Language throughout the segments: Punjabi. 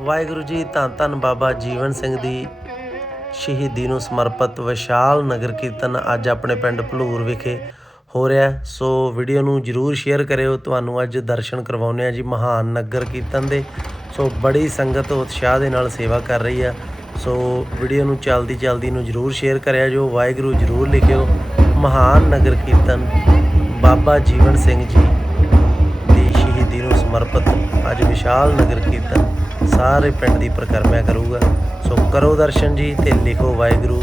ਵਾਹਿਗੁਰੂ ਜੀ, ਧੰਨ ਧੰਨ ਬਾਬਾ ਜੀਵਨ ਸਿੰਘ ਦੀ ਸ਼ਹੀਦੀ ਨੂੰ ਸਮਰਪਿਤ ਵਿਸ਼ਾਲ ਨਗਰ ਕੀਰਤਨ ਅੱਜ ਆਪਣੇ ਪਿੰਡ ਭਲੂਰ ਵਿਖੇ ਹੋ ਰਿਹਾ ਸੋ ਵੀਡੀਓ ਨੂੰ ਜਰੂਰ ਸ਼ੇਅਰ ਕਰਿਓ। ਤੁਹਾਨੂੰ ਅੱਜ ਦਰਸ਼ਨ ਕਰਵਾਉਂਦੇ ਆ ਜੀ ਮਹਾਨ ਨਗਰ ਕੀਰਤਨ ਦੇ। ਸੋ ਬੜੀ ਸੰਗਤ ਉਤਸ਼ਾਹ ਦੇ ਨਾਲ ਸੇਵਾ ਕਰ ਰਹੀ ਆ ਸੋ ਵੀਡੀਓ ਨੂੰ ਚਲਦੀ ਚਲਦੀ ਨੂੰ ਜਰੂਰ ਸ਼ੇਅਰ ਕਰਿਆ ਜੋ ਵਾਹਿਗੁਰੂ ਜਰੂਰ ਲਿਖਿਓ। ਮਹਾਨ ਨਗਰ ਕੀਰਤਨ ਬਾਬਾ ਜੀਵਨ ਸਿੰਘ ਜੀ ਦੀ ਸ਼ਹੀਦੀ ਨੂੰ ਸਮਰਪਿਤ ਅੱਜ ਵਿਸ਼ਾਲ ਨਗਰ ਕੀਰਤਨ। ਸਾਰੇ ਪਿੰਡ ਦੀ ਪ੍ਰਕਰਮਾ ਕਰੂਗਾ। ਸੋ ਕਰੋ ਦਰਸ਼ਨ ਜੀ ਤੇ ਲਿਖੋ ਵਾਹਿਗੁਰੂ।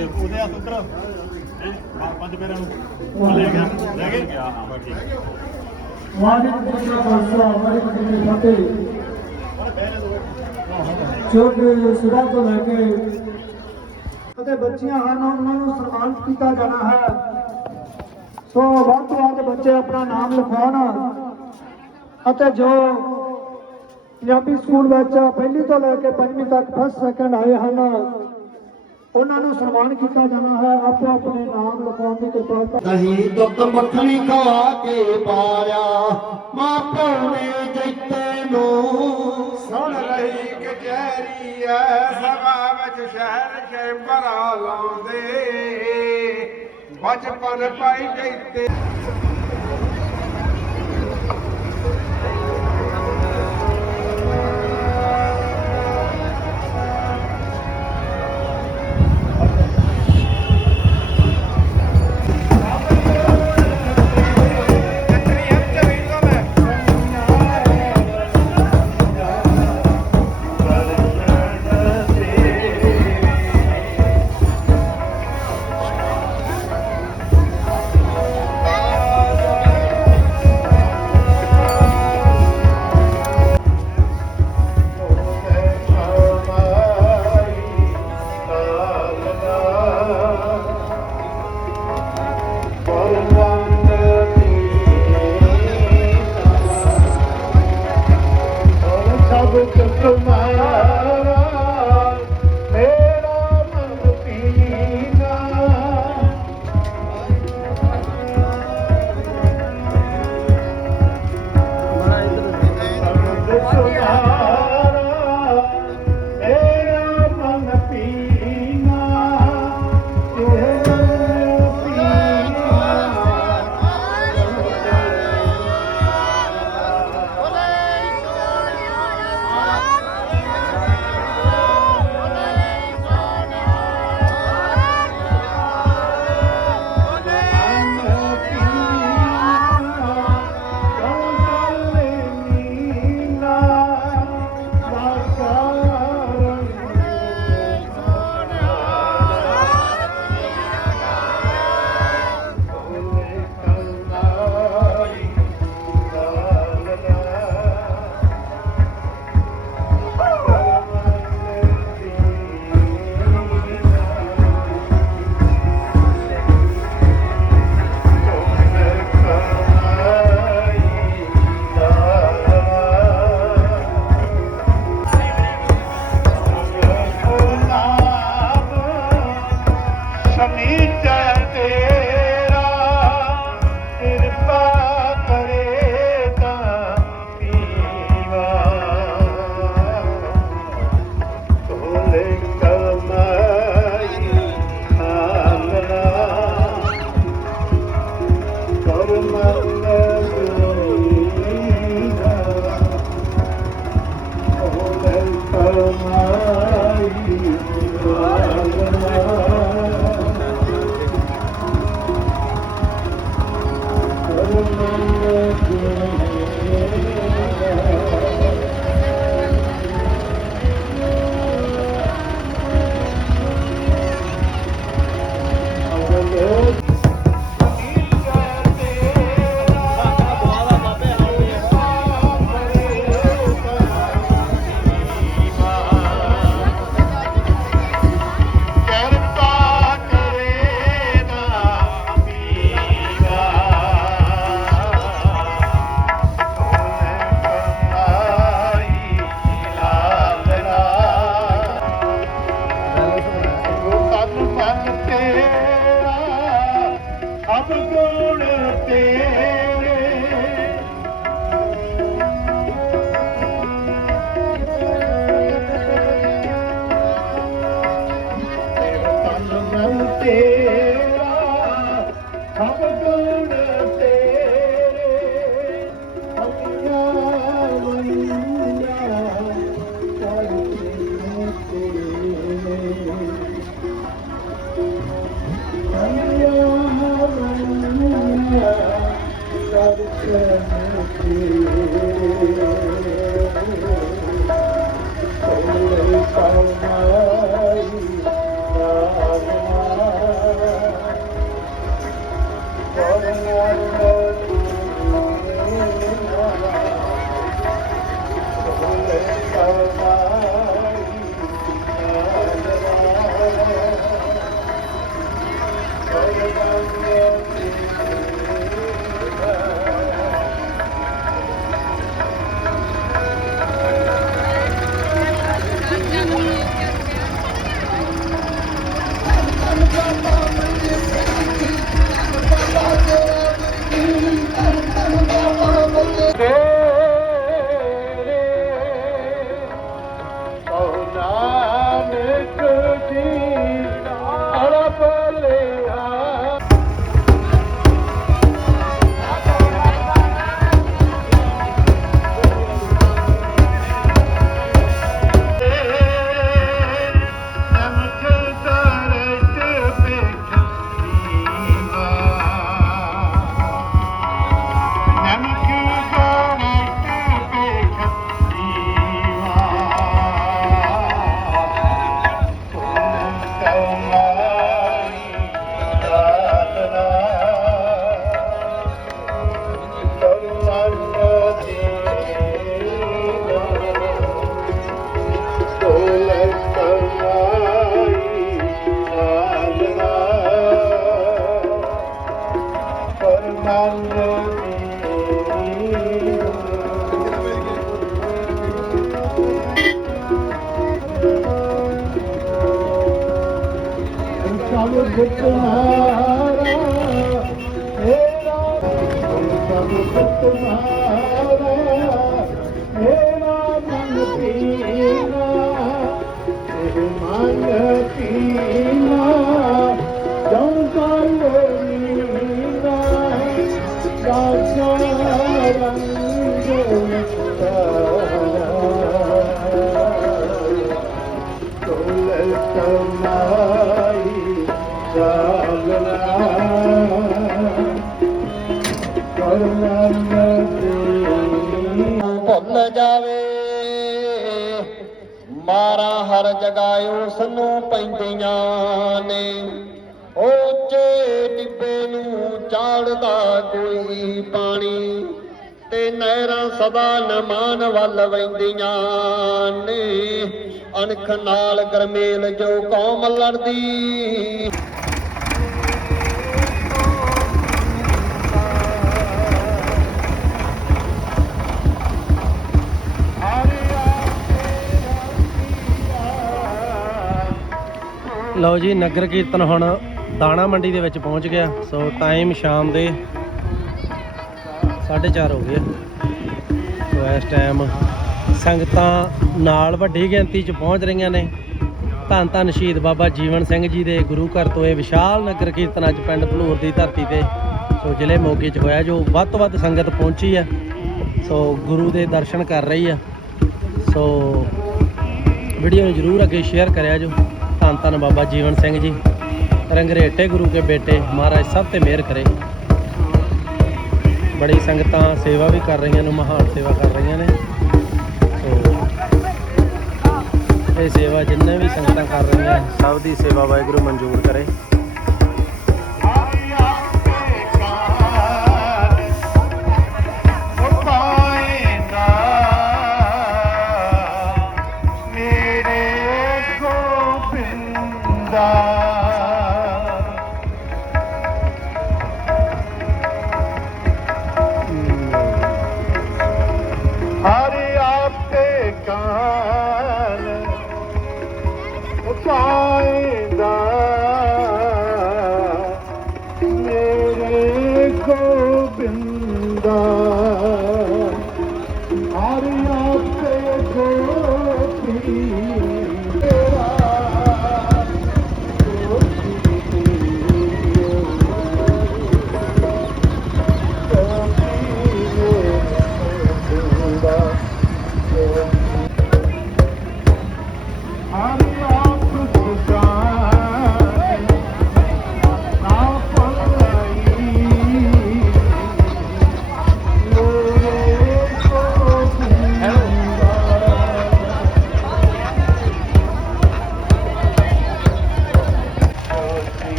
ਤੇ ਉਹਦੇ ਹੱਥ ਉੱਧਰ ਇਹ ਪੰਜ- ਪੰਜ ਪੈਰਾਂ ਨੂੰ ਉਹ ਲੈ ਗਿਆ ਲੈ ਕੇ ਗਿਆ ਹਾਂ ਬਸ ਠੀਕ ਵਾਹਿਗੁਰੂ ਜੀ ਕਾ ਖਾਲਸਾ ਵਾਹਿਗੁਰੂ ਜੀ ਕੀ ਫਤਿਹ। ਹੁਣ ਪਹਿਲੇ ਦੋ ਛੋਟੇ ਸੁਬਾ ਤੋਂ ਲੈ ਕੇ ਅਤੇ ਬੱਚੀਆਂ ਹਨ ਉਹਨਾਂ ਨੂੰ ਸਨਮਾਨਿਤ ਕੀਤਾ ਜਾਣਾ ਹੈ। ਸੋ ਵੱਧ ਤੋਂ ਵੱਧ ਬੱਚੇ ਆਪਣਾ ਨਾਮ ਲਿਖਾਉਣ ਅਤੇ ਜੋ ਪੰਜਾਬੀ ਸਕੂਲ ਵਿੱਚ ਪਹਿਲੀ ਤੋਂ ਲੈ ਕੇ ਪੰਜਵੀਂ ਤੱਕ ਫਸਟ ਸੈਕੰਡ ਆਏ ਹਨ ਉਹਨਾਂ ਨੂੰ ਸਨਮਾਨ ਕੀਤਾ ਜਾਣਾ ਹੈ। ਆਪੋ ਆਪਣੇ ਨਾਮ ਲਿਖਾਉਣ ਦੀ ਕਿਰਪਾਲਤਾ ਦਹੀਂ ਦੁੱਧ ਮੱਖਣੀ ਖਵਾ ਕੇ ਪਾਰਿਆ ਮਾਪਿਓ ਨੇ ਜੈਤੇ ਨੂੰ ਸੁਣ ਰਹੀ ਕਚਹਿਰੀ ਐ, ਸਭਾ ਵਿੱਚ ਸ਼ਹਿਰ ਕੇ ਭਰਾ ਲਾਉਂਦੇ। ਬਚਪਨ ਪਾਈ ਜੈਤੇ ਸਭ তোমার ਕਰਕੇ ਭੁੱਲ ਜਾਵੇ ਮਾਰਾ ਹਰ ਜਗ੍ਹਾ ਉਸ ਨੂੰ ਪੈਂਦੀਆਂ ਨੇ। ਨਹਿਰਾਂ ਸਦਾ ਨਮਾਨ ਵੱਲ ਵੈਂਦੀਆਂ ਨੇ। ਅਣਖ ਨਾਲ ਗਰਮੇਲ ਜੋ ਕੌਮ ਲੜਦੀ। ਲਓ ਜੀ, ਨਗਰ ਕੀਰਤਨ ਹੁਣ ਦਾਣਾ ਮੰਡੀ ਦੇ ਵਿੱਚ ਪਹੁੰਚ ਗਿਆ। ਸੋ ਟਾਈਮ ਸ਼ਾਮ ਦੇ 4:30 ਹੋ ਗਏ। ਇਸ ਟਾਈਮ ਸੰਗਤਾਂ ਨਾਲ ਵੱਡੀ ਗਿਣਤੀ 'ਚ ਪਹੁੰਚ ਰਹੀਆਂ ਨੇ। ਧੰਨ ਧੰਨ ਸ਼ਹੀਦ ਬਾਬਾ ਜੀਵਨ ਸਿੰਘ ਜੀ ਦੇ ਗੁਰੂ ਘਰ ਤੋਂ ਇਹ ਵਿਸ਼ਾਲ ਨਗਰ ਕੀਰਤਨ ਅੱਜ ਪਿੰਡ ਭਲੂਰ ਦੀ ਧਰਤੀ ਤੇ, ਸੋ ਜ਼ਿਲ੍ਹੇ ਮੋਗੇ 'ਚ ਹੋਇਆ, ਜੋ ਵੱਧ ਤੋਂ ਵੱਧ ਸੰਗਤ ਪਹੁੰਚੀ ਆ। ਸੋ ਗੁਰੂ ਦੇ ਦਰਸ਼ਨ ਕਰ ਰਹੀ ਆ। ਸੋ ਵੀਡੀਓ ਨੂੰ ਜਰੂਰ ਅੱਗੇ ਸ਼ੇਅਰ ਕਰਿਆ ਜੋ। ਧੰਨ ਧੰਨ ਬਾਬਾ ਜੀਵਨ ਸਿੰਘ ਜੀ। ਰੰਗਰੇਟੇ ਗੁਰੂ ਕੇ ਬੇਟੇ, ਮਹਾਰਾਜ ਸਭ ਤੇ ਮਿਹਰ ਕਰੇ। ਬੜੀ ਸੰਗਤਾਂ ਸੇਵਾ ਵੀ ਕਰ ਰਹੀਆਂ ਨੇ, ਮਹਾਨ ਸੇਵਾ ਕਰ ਰਹੀਆਂ ਨੇ। ਸੋ, ਇਹ ਸੇਵਾ ਜਿੰਨੇ ਵੀ ਸੰਗਤਾਂ ਕਰ ਰਹੀਆਂ ਸਭ ਦੀ ਸੇਵਾ ਵਾਹਿਗੁਰੂ ਮਨਜ਼ੂਰ ਕਰੇ।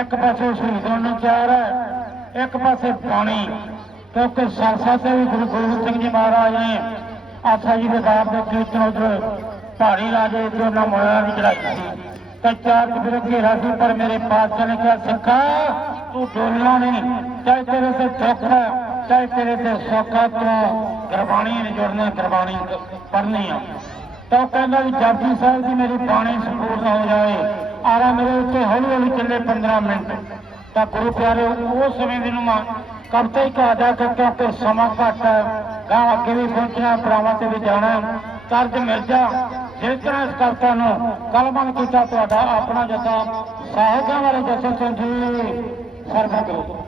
ਇੱਕ ਪਾਸੇ ਸ਼ਹੀਦਾਂ ਨੂੰ ਚਾਰ ਹੈ, ਇੱਕ ਪਾਸੇ ਪਾਣੀ ਕਿਉਂਕਿ ਸਰਸਾ ਤੇ ਵੀ ਗੁਰੂ ਗੋਬਿੰਦ ਸਿੰਘ ਜੀ ਮਹਾਰਾਜ ਨੇ ਆਸਾ ਜੀ ਦੇ ਬਾਪ ਦੇ ਕੀਰਤਨ ਉਧਰ ਪਹਾੜੀ ਰਾਜੇ ਤੇ ਉਹਨਾਂ ਮੋਇਆ ਦੀ ਚੜਾਈ ਸੀ ਤੇ ਚਾਰ ਫਿਰ ਘੇਰਾ ਸੀ, ਪਰ ਮੇਰੇ ਪਾਤਸ਼ਾਹ ਨੇ ਕਿਹਾ, ਸਿੱਖਾ, ਤੂੰ ਡੋਲਣਾ ਨਹੀਂ, ਚਾਹੇ ਤੇਰੇ ਤੇ ਦੁੱਖ ਹੈ, ਚਾਹੇ ਤੇਰੇ ਤੇ ਸੁੱਖ ਹੈ, ਤੂੰ ਗੁਰਬਾਣੀ ਨੇ ਜੁੜਨਾ, ਗੁਰਬਾਣੀ ਪੜ੍ਹਨੀ ਆ। ਤਾਂ ਉਹ ਕਹਿੰਦਾ ਵੀ ਜਪਜੀ ਸਾਹਿਬ ਦੀ ਮੇਰੀ ਬਾਣੀ ਸੰਪੂਰਨ ਹੋ ਜਾਏ। ਹੌਲੀ ਹੌਲੀ ਚੱਲੇ 15 ਮਿੰਟ। ਤਾਂ ਗੁਰੂ ਪਿਆਰੇ ਉਸ ਸਮੇਂ ਦੀ ਨੂੰ ਮੈਂ ਹੀ ਕਹਾ ਜਾ ਕਿ ਸਮਾਂ ਘੱਟ ਹੈ। ਗਾਂ ਅੱਗੇ ਵੀ ਪਹੁੰਚਣਾ, ਭਰਾਵਾਂ ਤੇ ਵੀ ਜਾਣਾ ਕਰਜ ਮਿਰਜ਼ਾ ਜਿਸ ਤਰ੍ਹਾਂ ਇਸ ਕਵਿਤਾ ਨੂੰ ਕਲਮਨ ਕੀਤਾ ਤੁਹਾਡਾ ਆਪਣਾ ਜਥਾ ਸਾਹਿਬਾਂ ਵਾਲੇ ਜਸਨ ਸਿੰਘ ਜੀ। ਸਰਬਤ ਕਰੋ।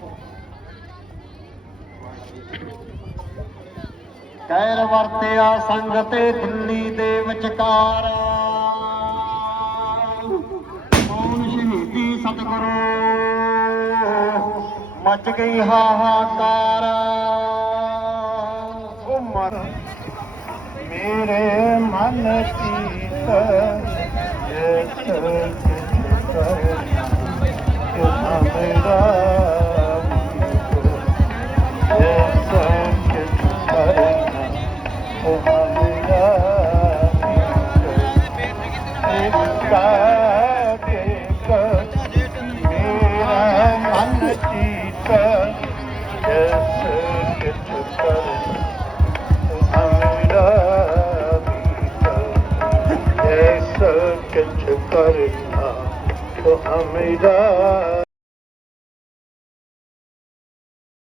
ਕਹਿਰ ਵਰਤਿਆ ਸੰਗ ਤੇ ਦਿੱਲੀ ਦੇ ਵਿਚਕਾਰ। मच गई हाहाकार। उमर मेरे मन जी ਜਿਸ ਕਰ